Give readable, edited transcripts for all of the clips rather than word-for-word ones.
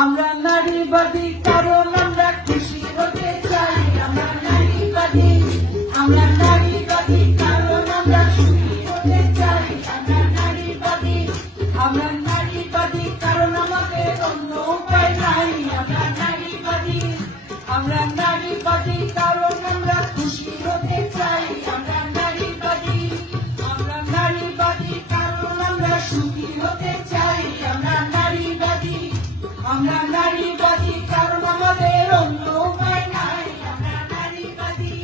আমরা নারীবাদী কারণ আমরা খুশি হতে চাই। আমরা নারীবাদী, আমরা নারীবাদী কারণ আমরা সুখী হতে চাই। আমরা নারীবাদী, আমরা নারীবাদী কারণ আমাদের অন্য উপায় নাই। আমরা নারীবাদী, আমরা নারীবাদী কারণ আমরা খুশি হতে চাই। আমরা নারীবাদী, আমরা নারীবাদী কারণ আমরা সুখী হতে চাই। আমরা নারীবাদী, আমরা নারীবাদী কারণ আমাদের অন্য উপায় নাই। আমরা নারীবাদী,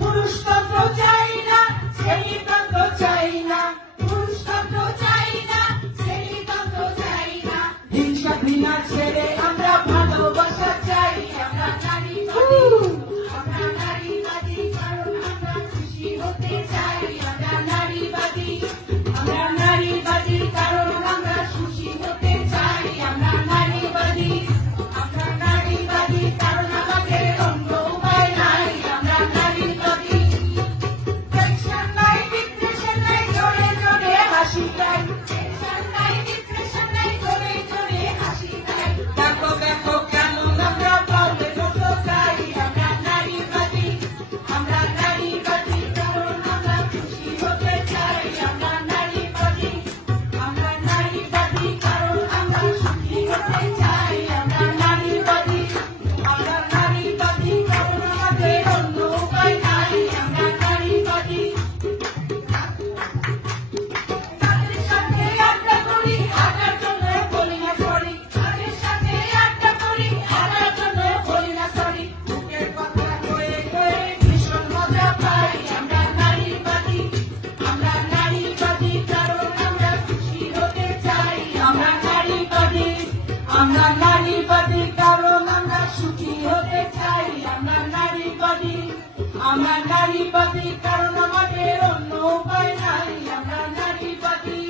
পুরুষতন্ত্র চাই না, শ্রেণীতন্ত্র চাই না, পুরুষতন্ত্র চাই না, শ্রেণীতন্ত্র চাই না, হিংসা ঘৃণা ছেড়ে আমরা ভালোবাসা চাই। আমরা নারীবাদী, আমরা নারীবাদী কারণ আমরা খুশি হতে চাই। আমরা নারীবাদী, আমরা নারীবাদী কারণ আমরা খুশি হতে চাই। আমরা নারীবাদী, আমরা নারীবাদী কারণ আমাদের অন্য উপায় নাই। আমরা নারীবাদী, টেনশন নাই ডিপ্রেশন নাই, জোরে জোরে হাসি গাই। টেনশন নাই ডিপ্রেশন নাই, জোরে জোরে হাসি গাই। দেখো দেখো কেমন আমরা পাওলে মতো চাই। আমরা নারীবাদী, আমরা নারীবাদী কারণ আমরা খুশি হতে চাই। আমরা নারীবাদী, আমরা নারীবাদী কারণ আমরা সুখী হতে চাই। আমরা নারীবাদী, আমরা নারীবাদী কারণ আমাদের অন্য উপায় নাই। আমরা নারীবাদী, তাদের সাথে আড্ডা করি হাঁটার জন্য বলি না সরি। তাদের সাথে আড্ডা করি হাঁটার জন্য বলি না সরি। বুকের কথা হয়ে হয়ে ভীষণ মজা পাই। আমরা নারীবাদী, আমরা নারীবাদী কারণ আমরা খুশি হতে চাই। আমরা নারীবাদী, আমরা নারীবাদী কারণ আমরা সুখী হতে চাই। আমরা নারীবাদী, আমরা নারীবাদী কারণ আমাদের অন্য উপায় নাই। আমরা নারীবাদী,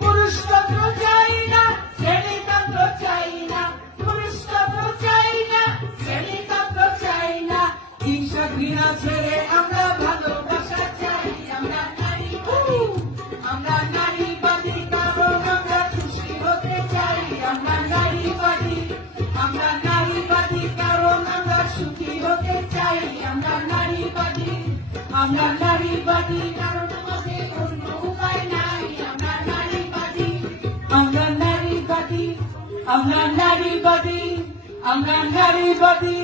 পুরুষতন্ত্র চাই না, শ্রেণীতন্ত্র চাই না, পুরুষতন্ত্র চাই না, শ্রেণীতন্ত্র চাই না, হিংসা ঘৃণা ছেড়ে আমরা ভালোবাসা চাই। আমরা নারীবাদী, আমরা নারীবাদী কারণ আমরা খুশি হতে চাই। আমরা নারীবাদী, আমরা নারীবাদী কারণ আমরা সুখী হতে চাই। আমরা নারীবাদী, আমরা নারীবাদী কারণ আমাদের অন্য উপায় নাই। আমরা নারীবাদী, আমরা নারীবাদী, আমরা নারীবাদী, আমরা নারীবাদী।